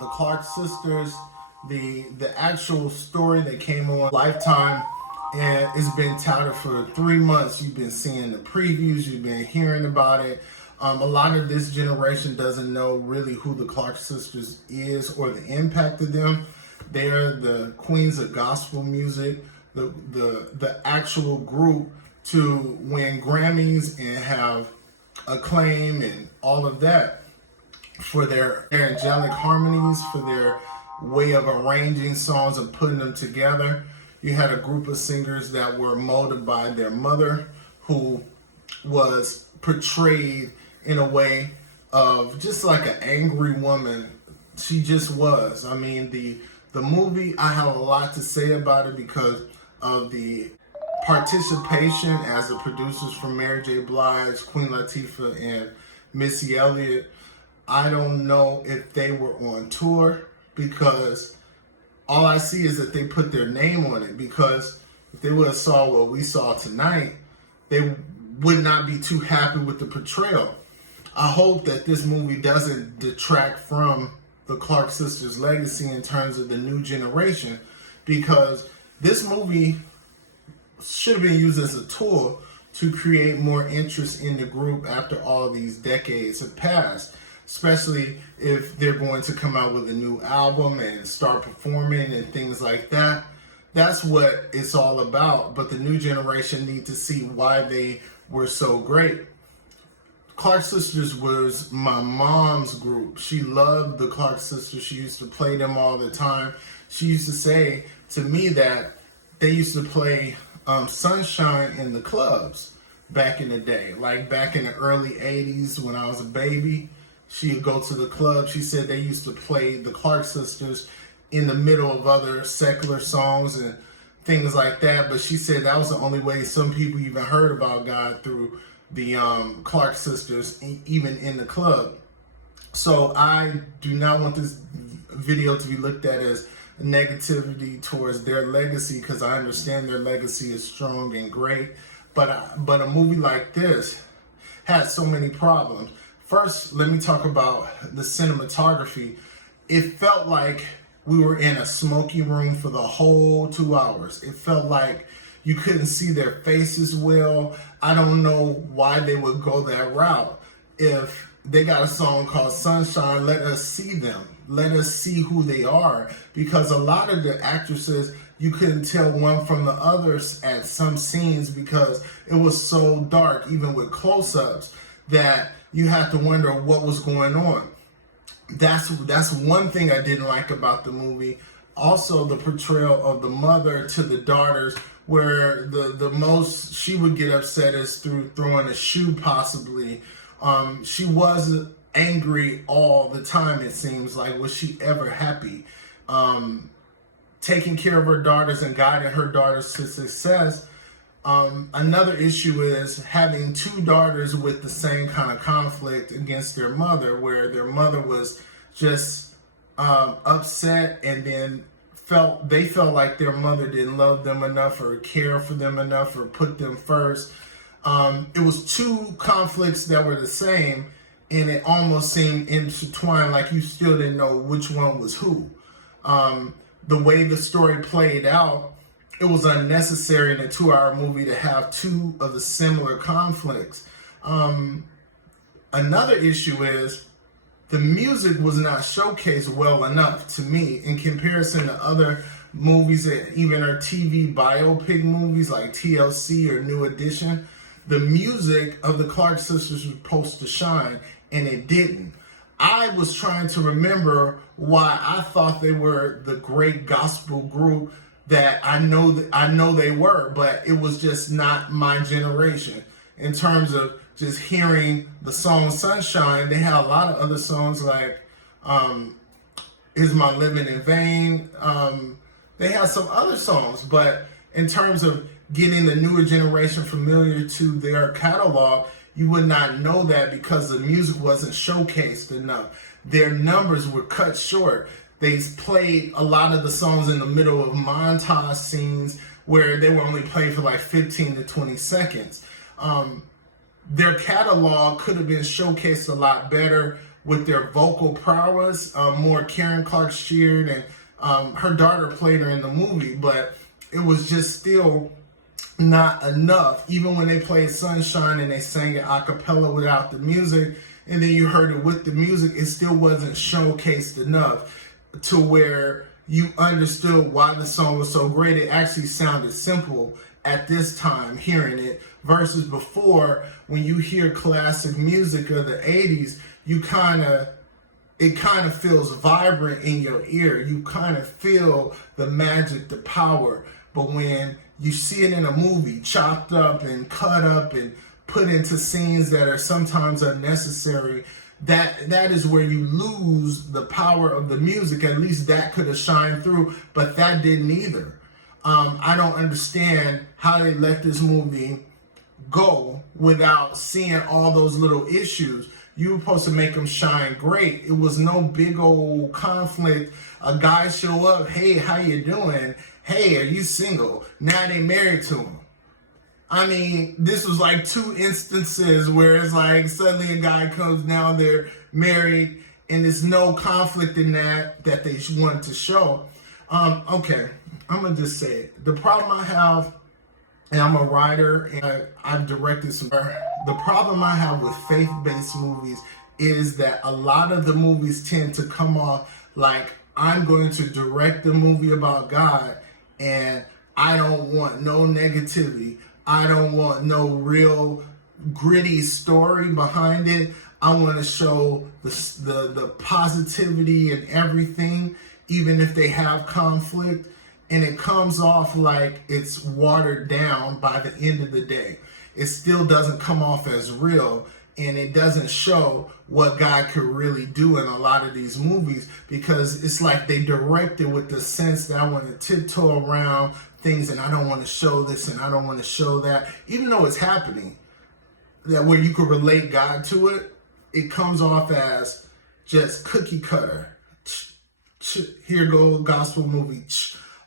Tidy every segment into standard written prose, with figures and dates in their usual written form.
the Clark sisters, the actual story that came on Lifetime, and it's been touted for 3 months. You've been seeing the previews, you've been hearing about it. A lot of this generation doesn't know really who the Clark sisters is or the impact of them. They're the queens of gospel music, the actual group to win Grammys and have acclaim and all of that for their angelic harmonies, for their way of arranging songs and putting them together. You had a group of singers that were molded by their mother, who was portrayed in a way of just like an angry woman. She just was. I mean, the movie, I have a lot to say about it because of the participation as the producers from Mary J. Blige, Queen Latifah, and Missy Elliott. I don't know if they were on tour, because all I see is that they put their name on it, because if they would have saw what we saw tonight, they would not be too happy with the portrayal. I hope that this movie doesn't detract from the Clark sisters' legacy in terms of the new generation, because this movie should have been used as a tool to create more interest in the group after all of these decades have passed, especially if they're going to come out with a new album and start performing and things like that. That's what it's all about. But the new generation need to see why they were so great. Clark Sisters was my mom's group. She loved the Clark Sisters. She used to play them all the time. She used to say to me that they used to play Sunshine in the clubs back in the day. Like back in the early 80s when I was a baby, she would go to the club. She said they used to play the Clark Sisters in the middle of other secular songs and things like that. But she said that was the only way some people even heard about God, through the Clark sisters, even in the club. So I do not want this video to be looked at as negativity towards their legacy, because I understand their legacy is strong and great. But a movie like this had so many problems. First, let me talk about the cinematography. It felt like we were in a smoky room for the whole 2 hours. It felt like you couldn't see their faces well. I don't know why they would go that route. If they got a song called Sunshine, let us see them. Let us see who they are. Because a lot of the actresses, you couldn't tell one from the others at some scenes, because it was so dark, even with close-ups, that you had to wonder what was going on. That's one thing I didn't like about the movie. Also, the portrayal of the mother to the daughters, where the most she would get upset is through throwing a shoe, possibly. She was angry all the time, it seems like. Was she ever happy? Taking care of her daughters and guiding her daughters to success. Another issue is having two daughters with the same kind of conflict against their mother, where their mother was just upset, and then they felt like their mother didn't love them enough or care for them enough or put them first. It was two conflicts that were the same, and it almost seemed intertwined, like you still didn't know which one was who. The way the story played out, it was unnecessary in a 2-hour movie to have two of the similar conflicts. Another issue is the music was not showcased well enough to me in comparison to other movies that even are TV biopic movies like TLC or New Edition. The music of the Clark sisters was supposed to shine, and it didn't. I was trying to remember why I thought they were the great gospel group that I know they were, but it was just not my generation. In terms of just hearing the song Sunshine, they had a lot of other songs like Is My Living in Vain? They had some other songs, but in terms of getting the newer generation familiar to their catalog, you would not know that because the music wasn't showcased enough. Their numbers were cut short. They played a lot of the songs in the middle of montage scenes where they were only played for like 15 to 20 seconds. Their catalog could have been showcased a lot better. with their vocal prowess. More Karen Clark Sheard, and her daughter played her in the movie, but it was just still not enough. Even when they played Sunshine and they sang it a cappella without the music, and then you heard it with the music, it still wasn't showcased enough to where you understood why the song was so great. It actually sounded simple at this time hearing it, versus before, when you hear classic music of the 80s, it kind of feels vibrant in your ear. You kind of feel the magic, the power. But when you see it in a movie, chopped up and cut up and put into scenes that are sometimes unnecessary, that is where you lose the power of the music. At least that could have shined through, but that didn't either. I don't understand how they let this movie go without seeing all those little issues. You were supposed to make them shine great. It was no big old conflict. A guy show up, hey, how you doing? Hey, are you single? Now they married to him. I mean, this was like 2 instances where it's like suddenly a guy comes, now they're married, and there's no conflict in that they wanted to show. Okay, I'm gonna just say it. The problem I have, and I'm a writer and I've directed some, the problem I have with faith-based movies is that a lot of the movies tend to come off like I'm going to direct a movie about God and I don't want no negativity. I don't want no real gritty story behind it. I want to show the positivity and everything, even if they have conflict. And it comes off like it's watered down by the end of the day. It still doesn't come off as real, and it doesn't show what God could really do in a lot of these movies, because it's like they direct it with the sense that I want to tiptoe around things and I don't want to show this and I don't want to show that, even though it's happening. That where you could relate God to it, it comes off as just cookie cutter. Here goes gospel movie.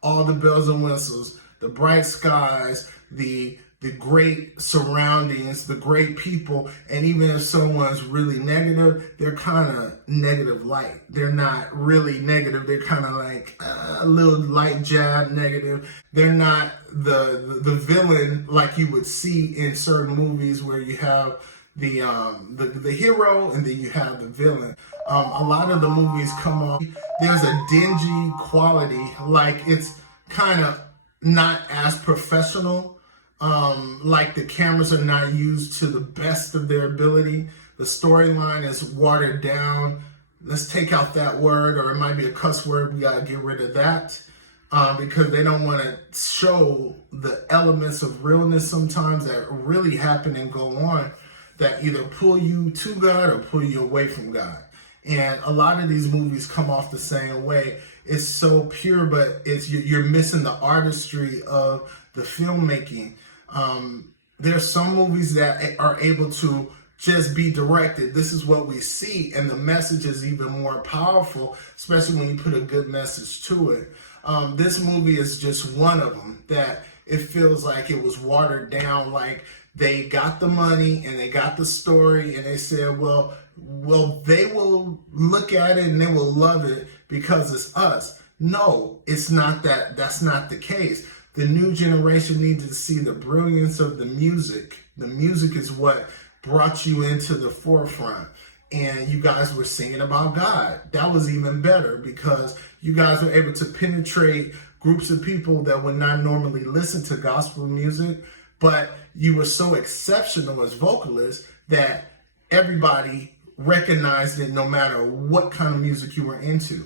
All the bells and whistles, the bright skies, the great surroundings, the great people, and even if someone's really negative, they're kind of negative light. They're not really negative. They're kind of like a little light jab negative. They're not the villain like you would see in certain movies where you have the hero and then you have the villain. A lot of the movies come off, there's a dingy quality, like it's kind of not as professional, like the cameras are not used to the best of their ability. The storyline is watered down. Let's take out that word, or it might be a cuss word, we gotta get rid of that, because they don't want to show the elements of realness sometimes that really happen and go on, that either pull you to God or pull you away from God. And a lot of these movies come off the same way. It's so pure, but you're missing the artistry of the filmmaking. There's some movies that are able to just be directed. This is what we see, and the message is even more powerful, especially when you put a good message to it. This movie is just one of them that it feels like it was watered down, like they got the money and they got the story and they said, well, they will look at it and they will love it because it's us. No, it's not that. That's not the case. The new generation needs to see the brilliance of the music. The music is what brought you into the forefront. And you guys were singing about God. That was even better because you guys were able to penetrate groups of people that would not normally listen to gospel music, but you were so exceptional as vocalists that everybody recognized it no matter what kind of music you were into.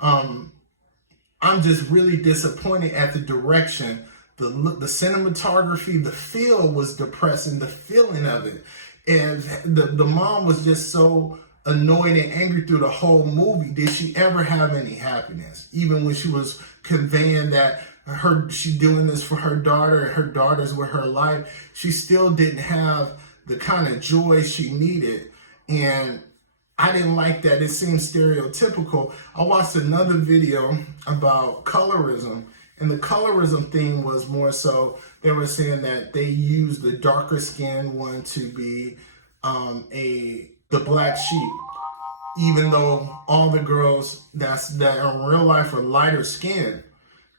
I'm just really disappointed at the direction, the cinematography, the feel was depressing, the feeling of it. And the mom was just so annoyed and angry through the whole movie. Did she ever have any happiness? Even when she was conveying that she doing this for her daughter and her daughters were her life, she still didn't have the kind of joy she needed. And I didn't like that. It seemed stereotypical. I watched another video about colorism, and the colorism thing was more so, they were saying that they used the darker skinned one to be the black sheep. even though all the girls that in real life are lighter skinned,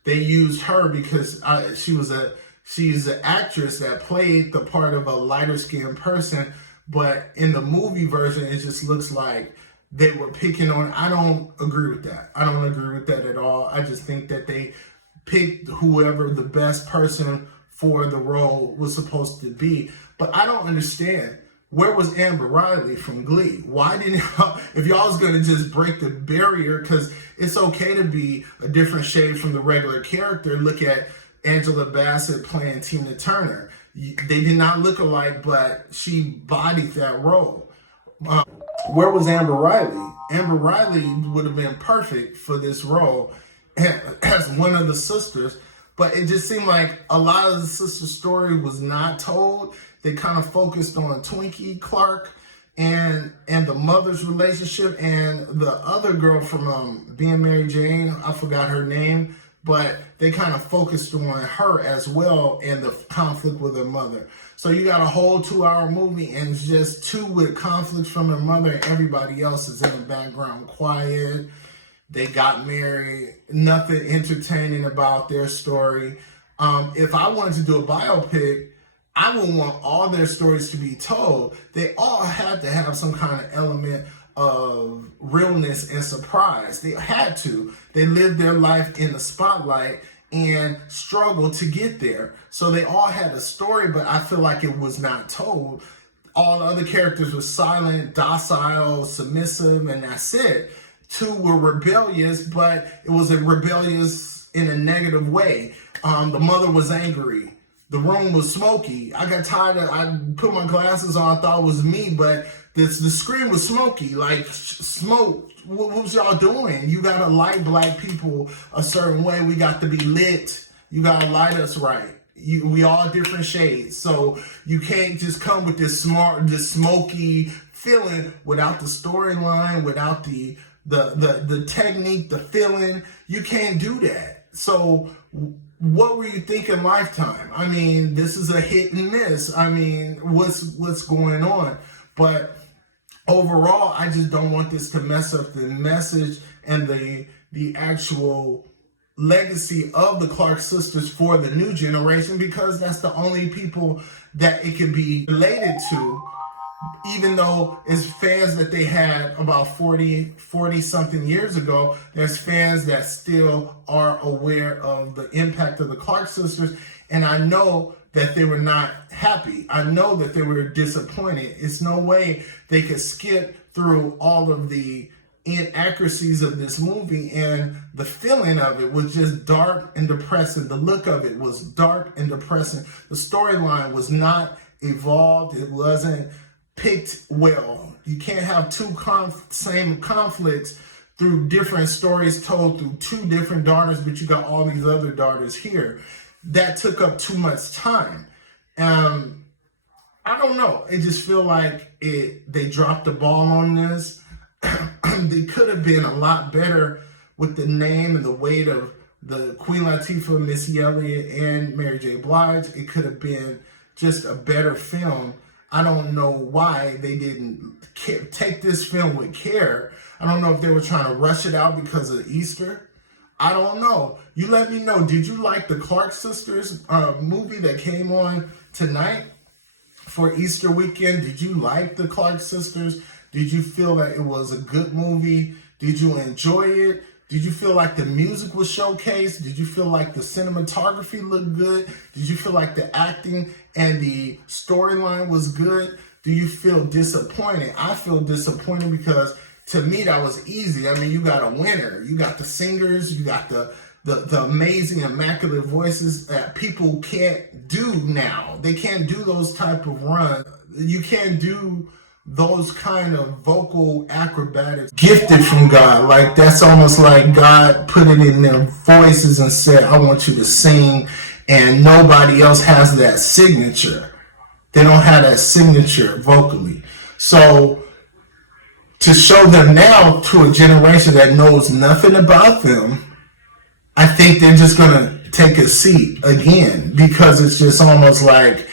they used her because she's an actress that played the part of a lighter skinned person. But in the movie version, it just looks like they were picking on. I don't agree with that. I don't agree with that at all. I just think that they picked whoever the best person for the role was supposed to be. But I don't understand. Where was Amber Riley from Glee? Why didn't y'all, if y'all was going to just break the barrier, because it's okay to be a different shade from the regular character. Look at Angela Bassett playing Tina Turner. They did not look alike, but she bodied that role. Where was Amber Riley? Amber Riley would have been perfect for this role as one of the sisters, but it just seemed like a lot of the sister story was not told. They kind of focused on Twinkie Clark and the mother's relationship and the other girl from Being Mary Jane. I forgot her name, but they kind of focused on her as well and the conflict with her mother. So you got a whole 2-hour movie and it's just two with conflicts from her mother and everybody else is in the background quiet. They got married, nothing entertaining about their story. If I wanted to do a biopic, I would want all their stories to be told. They all had to have some kind of element of realness and surprise. They had to. They lived their life in the spotlight and struggled to get there. So they all had a story, but I feel like it was not told. All the other characters were silent, docile, submissive, and that's it. Two were rebellious, but it was a rebellious in a negative way. The mother was angry. The room was smoky. I got tired of, I put my glasses on, I thought it was me, but the screen was smoky, like smoke. What was y'all doing? You gotta light black people a certain way. We got to be lit. You gotta light us right. We all different shades. So you can't just come with this smoky feeling without the storyline, without the technique, the feeling. You can't do that. So what were you thinking Lifetime? I mean, this is a hit and miss. I mean, what's going on? But overall, I just don't want this to mess up the message and the actual legacy of the Clark sisters for the new generation, because that's the only people that it can be related to. Even though it's fans that they had about 40 something years ago, there's fans that still are aware of the impact of the Clark sisters. And I know that they were not happy. I know that they were disappointed. It's no way they could skip through all of the inaccuracies of this movie, and the feeling of it was just dark and depressing. The look of it was dark and depressing. The storyline was not evolved. It wasn't picked well. You can't have two same conflicts through different stories told through two different daughters, but you got all these other daughters here. That took up too much time. I don't know. It just feel like they dropped the ball on this. They could have been a lot better with the name and the weight of the Queen Latifah, Missy Elliott, and Mary J. Blige. It could have been just a better film. I don't know why they didn't take this film with care. I don't know if they were trying to rush it out because of Easter. I don't know. You let me know. Did you like the Clark Sisters movie that came on tonight for Easter weekend? Did you like the Clark Sisters? Did you feel that it was a good movie? Did you enjoy it? Did you feel like the music was showcased? Did you feel like the cinematography looked good? Did you feel like the acting and the storyline was good? Do you feel disappointed? I feel disappointed because to me that was easy. I mean, you got a winner. You got the singers. You got the amazing, immaculate voices that people can't do now. They can't do those type of runs. You can't do those kind of vocal acrobatics gifted from God. Like, that's almost like God put it in their voices and said, I want you to sing, and nobody else has that signature. They don't have that signature vocally. So to show them now to a generation that knows nothing about them, I think they're just gonna take a seat again, because it's just almost like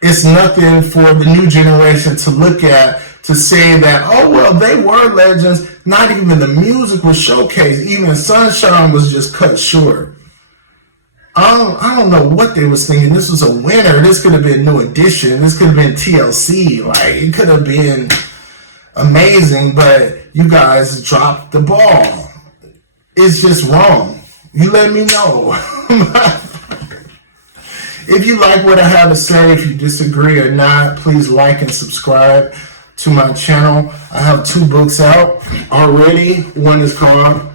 it's nothing for the new generation to look at to say that, oh, well, they were legends. Not even the music was showcased. Even Sunshine was just cut short. I don't know what they was thinking. This was a winner. This could have been New Edition. This could have been TLC. Like, it could have been amazing, but you guys dropped the ball. It's just wrong. You let me know. If you like what I have to say, if you disagree or not, please like and subscribe to my channel. I have 2 books out already. One is called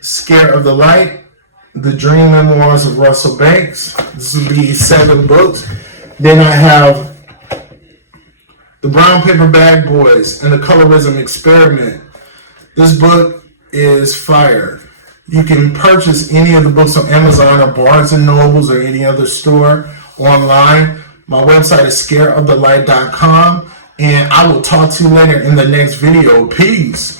Scared of the Light, The Dream Memoirs of Russell Banks. This will be 7 books. Then I have The Brown Paper Bag Boys and the Colorism Experiment. This book is fire. You can purchase any of the books on Amazon or Barnes & Nobles or any other store online. My website is scareofthelight.com, and I will talk to you later in the next video. Peace.